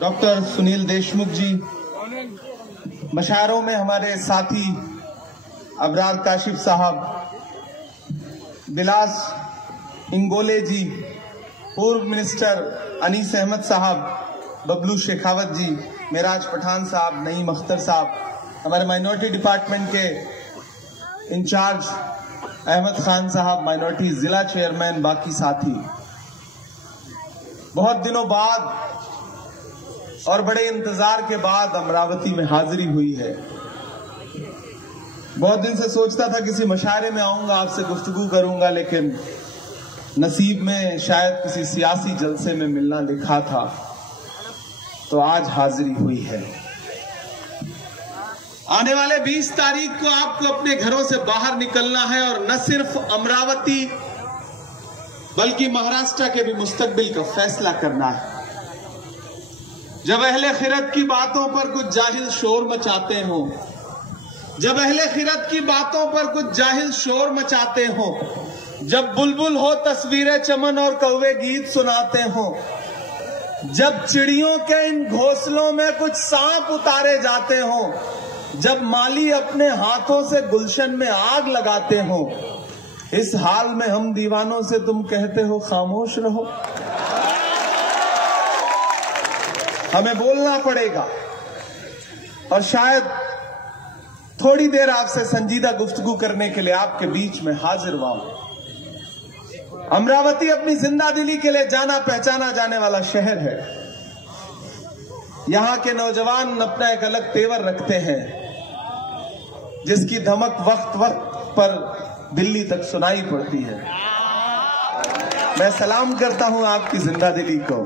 Doctor Sunil Deshmukh जी, मशायरों में हमारे साथी अबरार काशिफ साहब, बिलास इंगोले जी, पूर्व मिनिस्टर अनीस अहमद साहब, बबलू शेखावत जी, मेराज पठान साहब, नईम अख्तर साहब, हमारे माइनॉरिटी डिपार्टमेंट के इंचार्ज अहमद खान साहब, माइनॉरिटी जिला चेयरमैन, बाकी साथी, बहुत दिनों बाद और बड़े इंतजार के बाद अमरावती में हाजिरी हुई है। बहुत दिन से सोचता था किसी मशायरे में आऊंगा, आपसे गुफ्तगू करूंगा, लेकिन नसीब में शायद किसी सियासी जलसे में मिलना लिखा था, तो आज हाजिरी हुई है। आने वाले 20 तारीख को आपको अपने घरों से बाहर निकलना है और न सिर्फ अमरावती बल्कि महाराष्ट्र के भी मुस्तकबिल का फैसला करना है। जब अहले खिरत की बातों पर कुछ जाहिल शोर मचाते हो, जब अहले खिरत की बातों पर कुछ जाहिल शोर मचाते हो, जब बुलबुल हो तस्वीरें चमन और कौवे गीत सुनाते हो, जब चिड़ियों के इन घोंसलों में कुछ सांप उतारे जाते हो, जब माली अपने हाथों से गुलशन में आग लगाते हो, इस हाल में हम दीवानों से तुम कहते हो खामोश रहो। हमें बोलना पड़ेगा और शायद थोड़ी देर आपसे संजीदा गुफ्तगू करने के लिए आपके बीच में हाजिर हुआ हूं। अमरावती अपनी जिंदा दिली के लिए जाना पहचाना जाने वाला शहर है। यहां के नौजवान अपना एक अलग तेवर रखते हैं, जिसकी धमक वक्त वक्त पर दिल्ली तक सुनाई पड़ती है। मैं सलाम करता हूं आपकी जिंदा दिली को।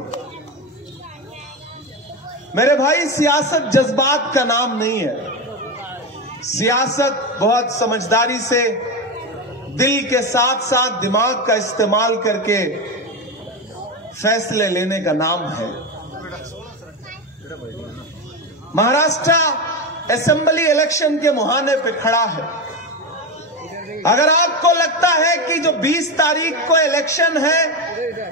मेरे भाई, सियासत जज्बात का नाम नहीं है। सियासत बहुत समझदारी से दिल के साथ साथ दिमाग का इस्तेमाल करके फैसले लेने का नाम है। महाराष्ट्र असेंबली इलेक्शन के मुहाने पे खड़ा है। अगर आपको लगता है कि जो 20 तारीख को इलेक्शन है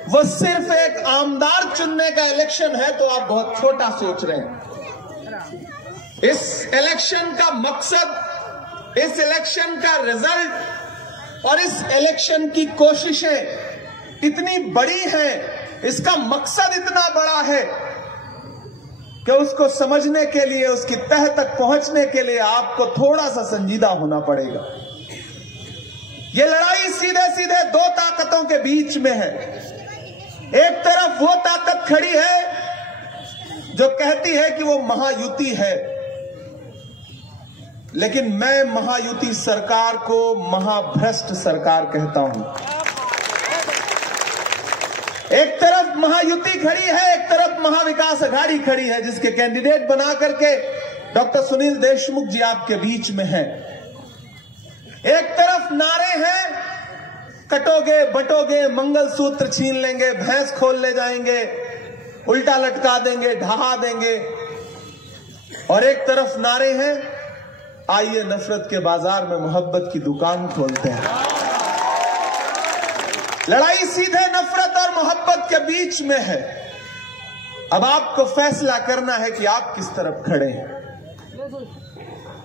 वो सिर्फ एक आमदार चुनने का इलेक्शन है, तो आप बहुत छोटा सोच रहे हैं। इस इलेक्शन का मकसद, इस इलेक्शन का रिजल्ट और इस इलेक्शन की कोशिशें इतनी बड़ी हैं, इसका मकसद इतना बड़ा है कि उसको समझने के लिए, उसकी तह तक पहुंचने के लिए आपको थोड़ा सा संजीदा होना पड़ेगा। ये लड़ाई सीधे सीधे दो ताकतों के बीच में है। एक तरफ वो ताकत खड़ी है जो कहती है कि वो महायुति है, लेकिन मैं महायुति सरकार को महाभ्रष्ट सरकार कहता हूं। एक तरफ महायुति खड़ी है, एक तरफ महाविकास अघाड़ी खड़ी है, जिसके कैंडिडेट बना करके डॉक्टर सुनील देशमुख जी आपके बीच में हैं। एक तरफ नारे हैं, कटोगे बटोगे, मंगलसूत्र छीन लेंगे, भैंस खोल ले जाएंगे, उल्टा लटका देंगे, ढहा देंगे, और एक तरफ नारे हैं, आइए नफरत के बाजार में मोहब्बत की दुकान खोलते हैं। लड़ाई सीधे नफरत और मोहब्बत के बीच में है। अब आपको फैसला करना है कि आप किस तरफ खड़े हैं।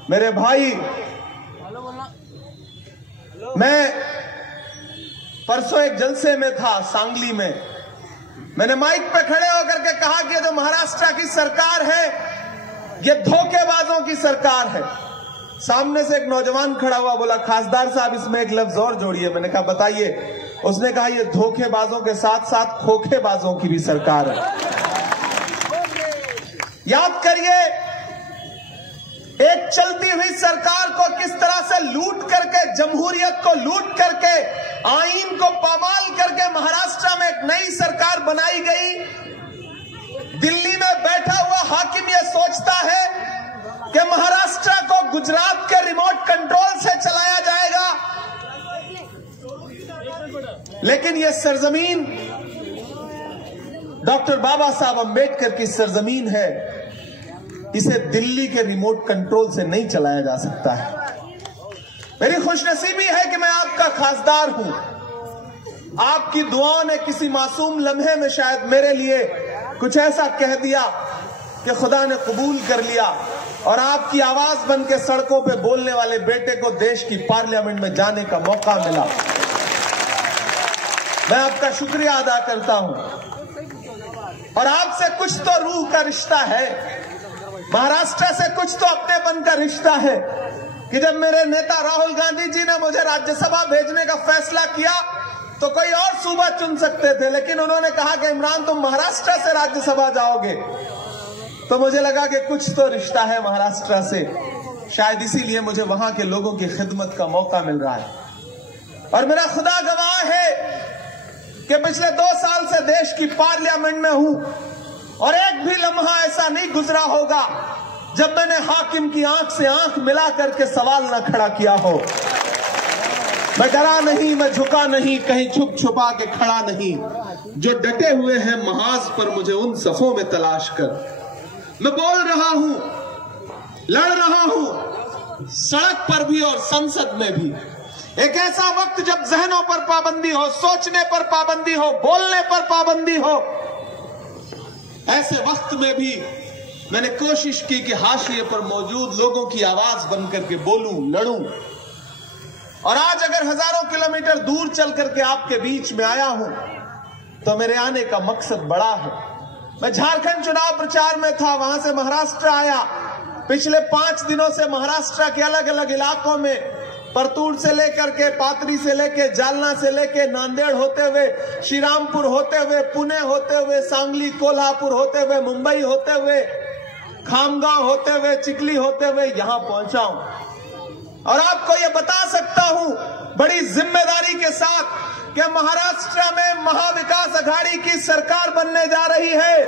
मेरे भाई, मैं परसों एक जलसे में था सांगली में। मैंने माइक पे खड़े होकर के कहा कि जो महाराष्ट्र की सरकार है ये धोखेबाजों की सरकार है। सामने से एक नौजवान खड़ा हुआ, बोला खासदार साहब इसमें एक लफ्ज और जोड़िए। मैंने कहा बताइए। उसने कहा ये धोखेबाजों के साथ साथ खोखेबाजों की भी सरकार है। याद करिए, एक चलती हुई सरकार को किस तरह से लूट करके, जमहूरियत को लूट करके, आईन को पामाल करके महाराष्ट्र में एक नई सरकार बनाई गई। दिल्ली में बैठा हुआ हाकिम यह सोचता है कि महाराष्ट्र को गुजरात के रिमोट कंट्रोल से चलाया जाएगा, लेकिन यह सरजमीन डॉक्टर बाबा साहब अंबेडकर की सरजमीन है। इसे दिल्ली के रिमोट कंट्रोल से नहीं चलाया जा सकता है। मेरी खुशनसीबी है कि मैं आपका खासदार हूं। आपकी दुआओं ने किसी मासूम लम्हे में शायद मेरे लिए कुछ ऐसा कह दिया कि खुदा ने कबूल कर लिया और आपकी आवाज बन के सड़कों पे बोलने वाले बेटे को देश की पार्लियामेंट में जाने का मौका मिला। मैं आपका शुक्रिया अदा करता हूं और आपसे कुछ तो रूह का रिश्ता है, महाराष्ट्र से कुछ तो अपनेपन का रिश्ता है कि जब मेरे नेता राहुल गांधी जी ने मुझे राज्यसभा भेजने का फैसला किया तो कोई और सूबा चुन सकते थे, लेकिन उन्होंने कहा कि इमरान तुम महाराष्ट्र से राज्यसभा जाओगे। तो मुझे लगा कि कुछ तो रिश्ता है महाराष्ट्र से, शायद इसीलिए मुझे वहां के लोगों की खिदमत का मौका मिल रहा है। और मेरा खुदा गवाह है कि पिछले 2 साल से देश की पार्लियामेंट में हूं और एक भी लम्हा ऐसा नहीं गुजरा होगा जब मैंने हाकिम की आंख से आंख मिला करके सवाल न खड़ा किया हो। मैं डरा नहीं, मैं झुका नहीं, कहीं छुप छुपा के खड़ा नहीं। जो डटे हुए हैं महाज पर मुझे उन सफों में तलाश कर। मैं बोल रहा हूं, लड़ रहा हूं, सड़क पर भी और संसद में भी। एक ऐसा वक्त जब जहनों पर पाबंदी हो, सोचने पर पाबंदी हो, बोलने पर पाबंदी हो, ऐसे वक्त में भी मैंने कोशिश की कि हाशिए पर मौजूद लोगों की आवाज बनकर के बोलूं, लड़ूं। और आज अगर हजारों किलोमीटर दूर चल करके आपके बीच में आया हूं तो मेरे आने का मकसद बड़ा है। मैं झारखंड चुनाव प्रचार में था, वहां से महाराष्ट्र आया। पिछले 5 दिनों से महाराष्ट्र के अलग अलग इलाकों में, परतूर से लेकर के, पाथरी से लेके, जालना से लेके, नांदेड़ होते हुए, श्रीरामपुर होते हुए, पुणे होते हुए, सांगली, कोल्हापुर होते हुए, मुंबई होते हुए, खामगांव होते हुए, चिखली होते हुए यहां पहुंचा हूं। और आपको यह बता सकता हूं बड़ी जिम्मेदारी के साथ कि महाराष्ट्र में महाविकास अघाड़ी की सरकार बनने जा रही है।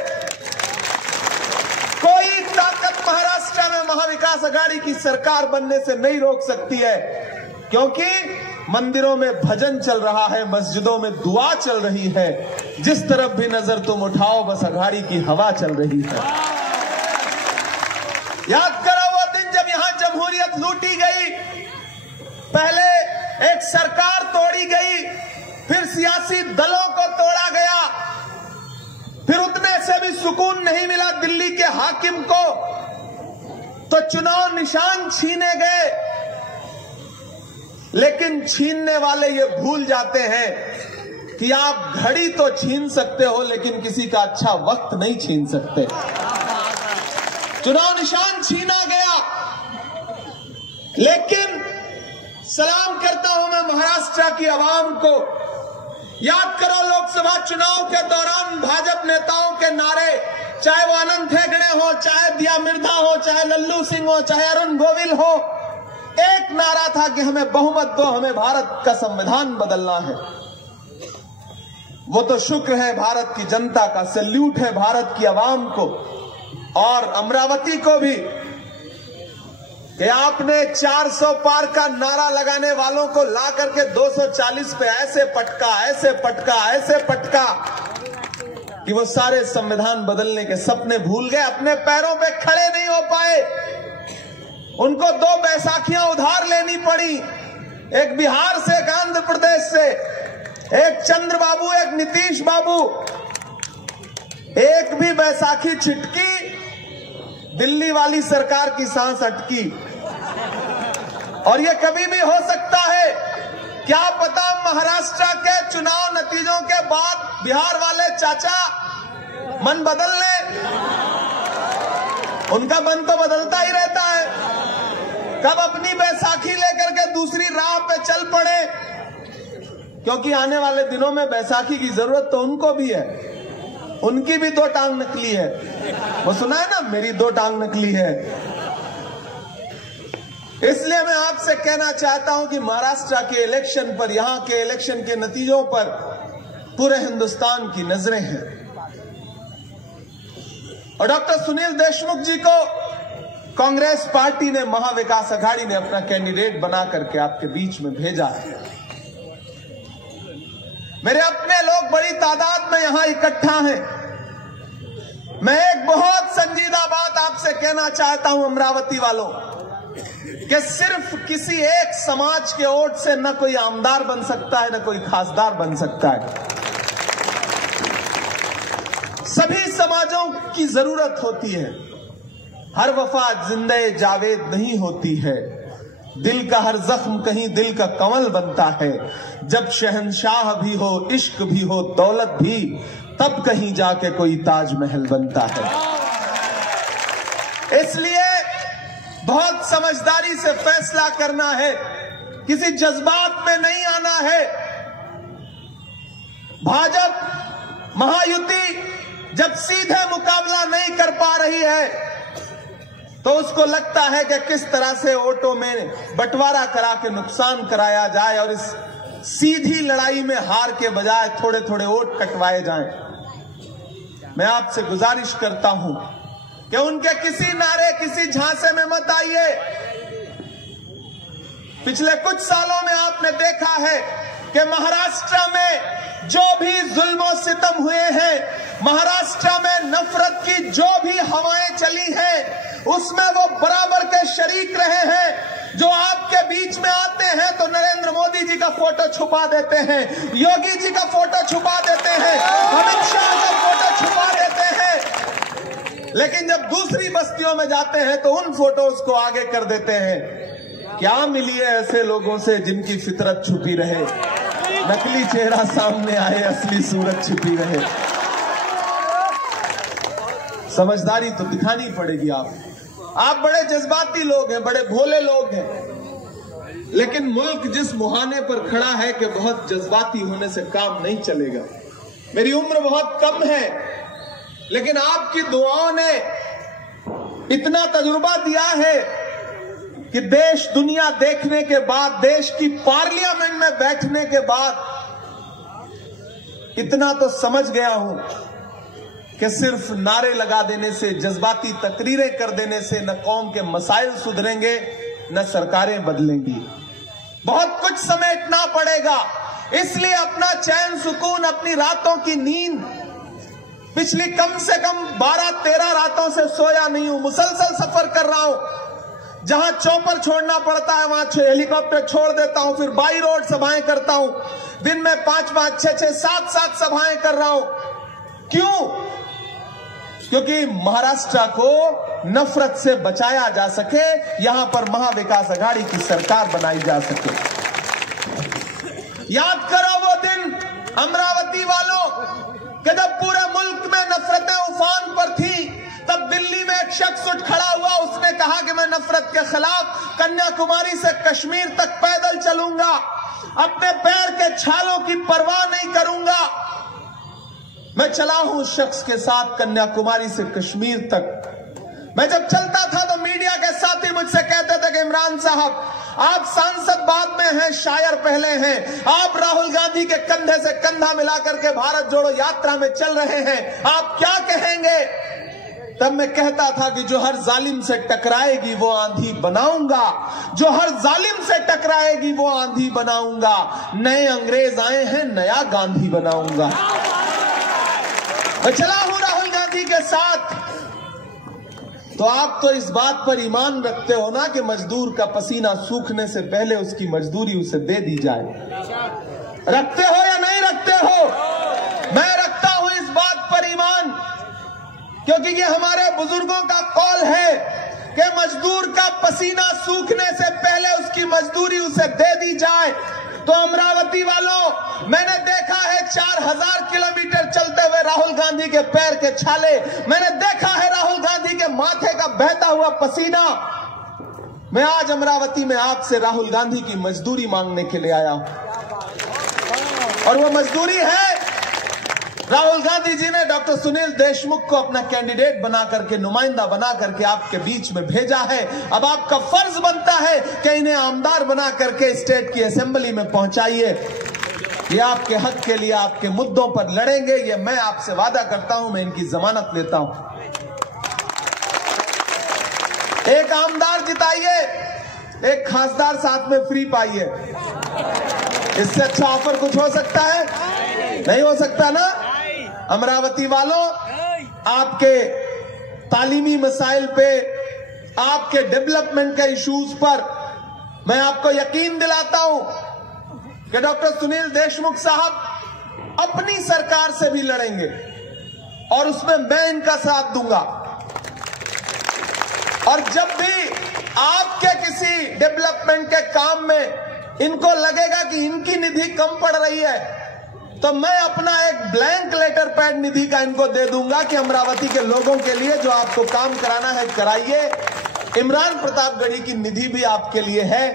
कोई ताकत महाराष्ट्र में महाविकास अघाड़ी की सरकार बनने से नहीं रोक सकती है, क्योंकि मंदिरों में भजन चल रहा है, मस्जिदों में दुआ चल रही है। जिस तरफ भी नजर तुम उठाओ बस अघाड़ी की हवा चल रही है। याद करो वो दिन जब यहां जमहूरियत लूटी गई, पहले एक सरकार तोड़ी गई, फिर सियासी दलों को तोड़ा गया, फिर उतने से भी सुकून नहीं मिला दिल्ली के हाकिम को, तो चुनाव निशान छीने गए। लेकिन छीनने वाले ये भूल जाते हैं कि आप घड़ी तो छीन सकते हो लेकिन किसी का अच्छा वक्त नहीं छीन सकते। चुनाव निशान छीना गया, लेकिन सलाम करता हूं मैं महाराष्ट्र की आवाम को। याद करो लोकसभा चुनाव के दौरान भाजपा नेताओं के नारे, चाहे वो अनंत हेगड़े हो, चाहे दिया मिर्धा हो, चाहे लल्लू सिंह हो, चाहे अरुण गोविल हो, एक नारा था कि हमें बहुमत दो, हमें भारत का संविधान बदलना है। वो तो शुक्र है भारत की जनता का, सैल्यूट है भारत की आवाम को और अमरावती को भी कि आपने 400 पार का नारा लगाने वालों को ला करके 240 पे ऐसे पटका, ऐसे पटका, ऐसे पटका कि वो सारे संविधान बदलने के सपने भूल गए, अपने पैरों पे खड़े नहीं हो पाए। उनको 2 बैसाखियां उधार लेनी पड़ी, एक बिहार से, एक आंध्र प्रदेश से, एक चंद्रबाबू, एक नीतीश बाबू। एक भी बैसाखी छिटकी, दिल्ली वाली सरकार की सांस अटकी। और ये कभी भी हो सकता है, क्या पता महाराष्ट्र के चुनाव नतीजों के बाद बिहार वाले चाचा मन बदल ले। उनका मन तो बदलता ही रहता है, कब अपनी बैसाखी लेकर के दूसरी राह पे चल पड़े, क्योंकि आने वाले दिनों में बैसाखी की जरूरत तो उनको भी है। उनकी भी 2 टांग निकली है, वो सुना है ना, मेरी 2 टांग निकली है। इसलिए मैं आपसे कहना चाहता हूं कि महाराष्ट्र के इलेक्शन पर, यहां के इलेक्शन के नतीजों पर पूरे हिंदुस्तान की नजरें हैं। और डॉक्टर सुनील देशमुख जी को कांग्रेस पार्टी ने, महाविकास अघाड़ी ने अपना कैंडिडेट बना करके आपके बीच में भेजा है। मेरे अपने लोग बड़ी तादाद में यहां इकट्ठा हैं। मैं एक बहुत संजीदा बात आपसे कहना चाहता हूं अमरावती वालों, कि सिर्फ किसी एक समाज के वोट से न कोई आमदार बन सकता है, न कोई खासदार बन सकता है। सभी समाजों की जरूरत होती है। हर वफा जिंदे जावेद नहीं होती है। दिल का हर जख्म कहीं दिल का कंवल बनता है। जब शहंशाह भी हो, इश्क भी हो, दौलत भी, तब कहीं जाके कोई ताजमहल बनता है। इसलिए बहुत समझदारी से फैसला करना है, किसी जज्बात में नहीं आना है। भाजपा महायुति जब सीधे मुकाबला नहीं कर पा रही है तो उसको लगता है कि किस तरह से वोटों में बंटवारा करा के नुकसान कराया जाए और इस सीधी लड़ाई में हार के बजाय थोड़े थोड़े वोट कटवाए जाएं। मैं आपसे गुजारिश करता हूं कि उनके किसी नारे, किसी झांसे में मत आइए। पिछले कुछ सालों में आपने देखा है कि महाराष्ट्र में जो भी जुल्म सितम हुए हैं, महाराष्ट्र में नफरत की जो भी हवाएं चली हैं, उसमें वो बराबर के शरीक रहे हैं। जो आपके बीच में आते हैं तो नरेंद्र मोदी जी का फोटो छुपा देते हैं, योगी जी का फोटो छुपा देते हैं, अमित शाह का फोटो छुपा देते हैं, लेकिन जब दूसरी बस्तियों में जाते हैं तो उन फोटोज को आगे कर देते हैं। क्या मिली है ऐसे लोगों से जिनकी फितरत छुपी रहे, नकली चेहरा सामने आए, असली सूरत छुपी रहे। समझदारी तो दिखानी पड़ेगी। आप बड़े जज्बाती लोग हैं, बड़े भोले लोग हैं, लेकिन मुल्क जिस मुहाने पर खड़ा है कि बहुत जज्बाती होने से काम नहीं चलेगा। मेरी उम्र बहुत कम है, लेकिन आपकी दुआओं ने इतना तजुर्बा दिया है कि देश दुनिया देखने के बाद, देश की पार्लियामेंट में बैठने के बाद इतना तो समझ गया हूं कि सिर्फ नारे लगा देने से, जज्बाती तकरीरें कर देने से न कौम के मसाइल सुधरेंगे, न सरकारें बदलेंगी। बहुत कुछ समेटना पड़ेगा। इसलिए अपना चैन सुकून, अपनी रातों की नींद पिछली कम से कम 12-13 रातों से सोया नहीं हूं। मुसलसल सफर कर रहा हूं। जहां चौपर छोड़ना पड़ता है वहां हेलीकॉप्टर छोड़ देता हूं, फिर बाई रोड सभाएं करता हूं। दिन में 5-5, 6-6, 7-7 सभाएं कर रहा हूं। क्यों? क्योंकि महाराष्ट्र को नफरत से बचाया जा सके, यहां पर महाविकास आघाड़ी की सरकार बनाई जा सके। याद करो वो दिन अमरावती वालों कि जब पूरे मुल्क में नफरतें उफान पर थी, तब दिल्ली में एक शख्स उठ खड़ा हुआ, उसने कहा कि मैं नफरत के खिलाफ कन्याकुमारी से कश्मीर तक पैदल चलूंगा, अपने पैर के छालों की परवाह नहीं करूंगा। मैं चला हूं उस शख्स के साथ कन्याकुमारी से कश्मीर तक। मैं जब चलता था तो मीडिया के साथी मुझसे कहते थे कि इमरान साहब, आप सांसद बाद में हैं, शायर पहले हैं, आप राहुल गांधी के कंधे से कंधा मिलाकर के भारत जोड़ो यात्रा में चल रहे हैं, आप क्या कहेंगे? तब मैं कहता था कि जो हर जालिम से टकराएगी वो आंधी बनाऊंगा, जो हर जालिम से टकराएगी वो आंधी बनाऊंगा। नए अंग्रेज आए हैं, नया गांधी बनाऊंगा। मैं चला हूं राहुल गांधी के साथ। तो आप तो इस बात पर ईमान रखते हो ना कि मजदूर का पसीना सूखने से पहले उसकी मजदूरी उसे दे दी जाए। रखते हो या नहीं रखते हो? मैं रखता हूं इस बात पर ईमान, क्योंकि ये हमारे बुजुर्गों का कौल है कि मजदूर का पसीना सूखने से पहले उसकी मजदूरी उसे दे दी जाए। तो अमरावती वालों, मैंने देखा है 4000 किलोमीटर चलते हुए राहुल गांधी के पैर के छाले, मैंने देखा है राहुल गांधी के माथे का बहता हुआ पसीना। मैं आज अमरावती में आपसे राहुल गांधी की मजदूरी मांगने के लिए आया हूं, और वो मजदूरी है, राहुल गांधी जी ने डॉक्टर सुनील देशमुख को अपना कैंडिडेट बना करके, नुमाइंदा बना करके आपके बीच में भेजा है। अब आपका फर्ज बनता है कि इन्हें आमदार बना करके स्टेट की असेंबली में पहुंचाइए। ये आपके हक के लिए, आपके मुद्दों पर लड़ेंगे, ये मैं आपसे वादा करता हूं, मैं इनकी जमानत लेता हूं। एक आमदार जिताइए, एक खासदार साथ में फ्री पाइए। इससे अच्छा ऑफर कुछ हो सकता है? नहीं हो सकता ना। अमरावती वालों, आपके तालीमी मसाइल पे, आपके डेवलपमेंट के इश्यूज पर मैं आपको यकीन दिलाता हूं कि डॉक्टर सुनील देशमुख साहब अपनी सरकार से भी लड़ेंगे। और उसमें मैं इनका साथ दूंगा। और जब भी आपके किसी डेवलपमेंट के काम में इनको लगेगा कि इनकी निधि कम पड़ रही है, तो मैं अपना एक ब्लैंक लेटर पैड निधि का इनको दे दूंगा कि अमरावती के लोगों के लिए जो आपको काम कराना है कराइए। इमरान प्रतापगढ़ी की निधि भी आपके लिए है,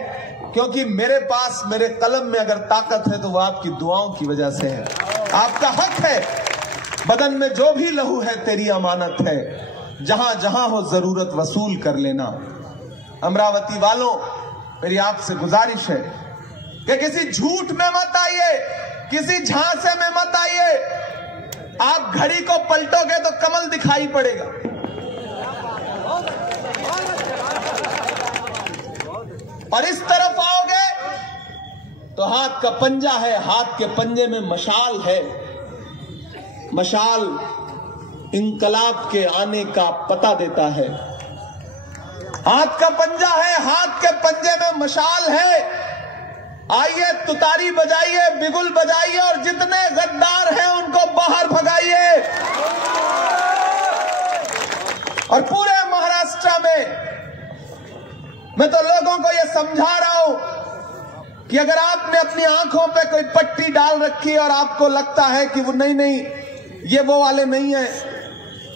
क्योंकि मेरे पास मेरे कलम में अगर ताकत है तो वो आपकी दुआओं की वजह से है। आपका हक है, बदन में जो भी लहू है तेरी अमानत है, जहां जहां हो जरूरत वसूल कर लेना। अमरावती वालों, मेरी आपसे गुजारिश है कि किसी झूठ में मत आइए, किसी झांसे में मत आइए। आप घड़ी को पलटोगे तो कमल दिखाई पड़ेगा। और इस तरफ आओगे तो हाथ का पंजा है, हाथ के पंजे में मशाल है। मशाल इंकलाब के आने का पता देता है। हाथ का पंजा है, हाथ के पंजे में मशाल है। आइए तुतारी बजाइए, बिगुल बजाइए और जितने गद्दार हैं उनको बाहर भगाइए। और पूरे महाराष्ट्र में मैं तो लोगों को यह समझा रहा हूं कि अगर आपने अपनी आंखों पे कोई पट्टी डाल रखी है और आपको लगता है कि वो नहीं ये वो वाले नहीं है,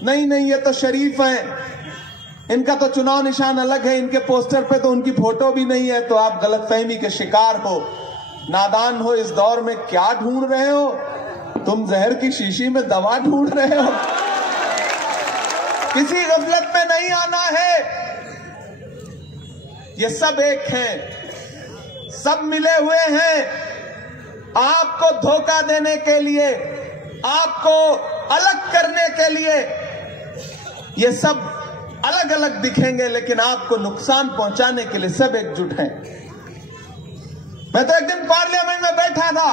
नहीं ये तो शरीफ हैं, इनका तो चुनाव निशान अलग है, इनके पोस्टर पे तो उनकी फोटो भी नहीं है, तो आप गलतफहमी के शिकार हो, नादान हो। इस दौर में क्या ढूंढ रहे हो तुम? जहर की शीशी में दवा ढूंढ रहे हो। किसी गफलत में नहीं आना है। ये सब एक हैं, सब मिले हुए हैं आपको धोखा देने के लिए, आपको अलग करने के लिए। ये सब अलग अलग दिखेंगे लेकिन आपको नुकसान पहुंचाने के लिए सब एकजुट हैं। मैं तो एक दिन पार्लियामेंट में बैठा था,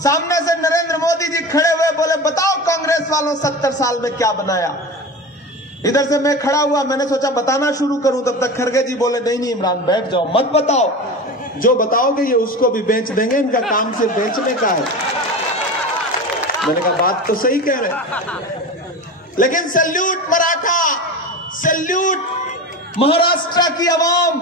सामने से नरेंद्र मोदी जी खड़े हुए, बोले बताओ कांग्रेस वालों 70 साल में क्या बनाया। इधर से मैं खड़ा हुआ, मैंने सोचा बताना शुरू करूं, तब तक खड़गे जी बोले नहीं इमरान बैठ जाओ, मत बताओ, जो बताओगे ये उसको भी बेच देंगे, इनका काम सिर्फ बेचने का है। मैंने कहा बात तो सही कह रहे, लेकिन सैल्यूट मराठा, सैल्यूट महाराष्ट्र की आवाम।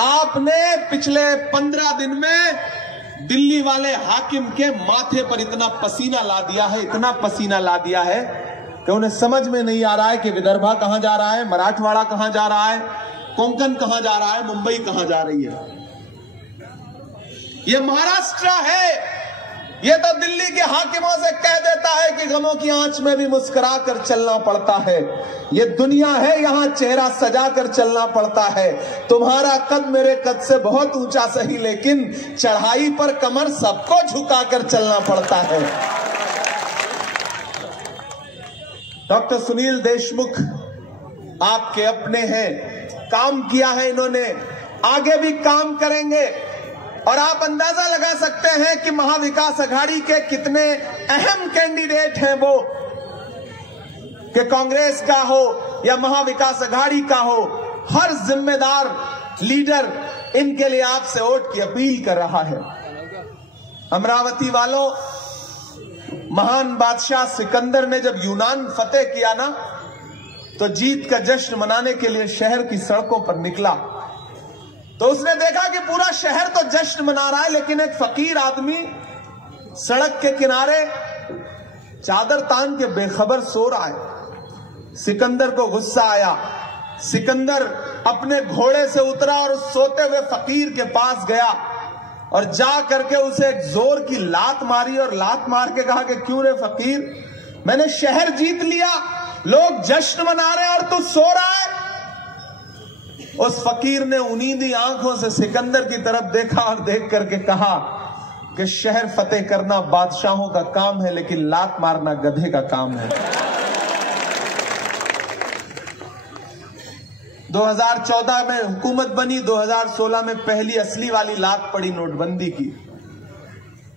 आपने पिछले 15 दिन में दिल्ली वाले हाकिम के माथे पर इतना पसीना ला दिया है, इतना पसीना ला दिया है कि उन्हें समझ में नहीं आ रहा है कि विदर्भा कहां जा रहा है, मराठवाड़ा कहां जा रहा है, कोंकण कहां जा रहा है, मुंबई कहां जा रही है। ये महाराष्ट्र है। ये तो दिल्ली के हाकिमों से कह देता है कि गमों की आंच में भी मुस्कुरा कर चलना पड़ता है। ये दुनिया है, यहां चेहरा सजा कर चलना पड़ता है। तुम्हारा कद मेरे कद से बहुत ऊंचा सही, लेकिन चढ़ाई पर कमर सबको झुका कर चलना पड़ता है। डॉक्टर सुनील देशमुख आपके अपने हैं, काम किया है इन्होंने, आगे भी काम करेंगे। और आप अंदाजा लगा सकते हैं कि महाविकास अघाड़ी के कितने अहम कैंडिडेट हैं वो, कि कांग्रेस का हो या महाविकास अघाड़ी का हो, हर जिम्मेदार लीडर इनके लिए आपसे वोट की अपील कर रहा है। अमरावती वालों, महान बादशाह सिकंदर ने जब यूनान फतेह किया ना, तो जीत का जश्न मनाने के लिए शहर की सड़कों पर निकला, तो उसने देखा कि पूरा शहर तो जश्न मना रहा है, लेकिन एक फकीर आदमी सड़क के किनारे चादर तान के बेखबर सो रहा है। सिकंदर को गुस्सा आया। सिकंदर अपने घोड़े से उतरा और उस सोते हुए फकीर के पास गया और जा करके उसे एक जोर की लात मारी और लात मार के कहा कि क्यों रे फकीर, मैंने शहर जीत लिया, लोग जश्न मना रहे हैं और तू सो रहा है। उस फकीर ने उनीदी आंखों से सिकंदर की तरफ देखा और देख करके कहा कि शहर फतेह करना बादशाहों का काम है, लेकिन लात मारना गधे का काम है। 2014 में हुकूमत बनी, 2016 में पहली असली वाली लात पड़ी नोटबंदी की।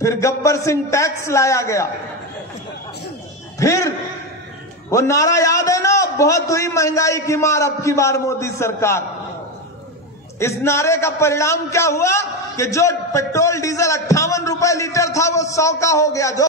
फिर गब्बर सिंह टैक्स लाया गया। फिर वो नारा याद है ना, बहुत हुई महंगाई की मार, अब की बार मोदी सरकार। इस नारे का परिणाम क्या हुआ कि जो पेट्रोल डीजल 58 रुपए लीटर था वो 100 का हो गया। जो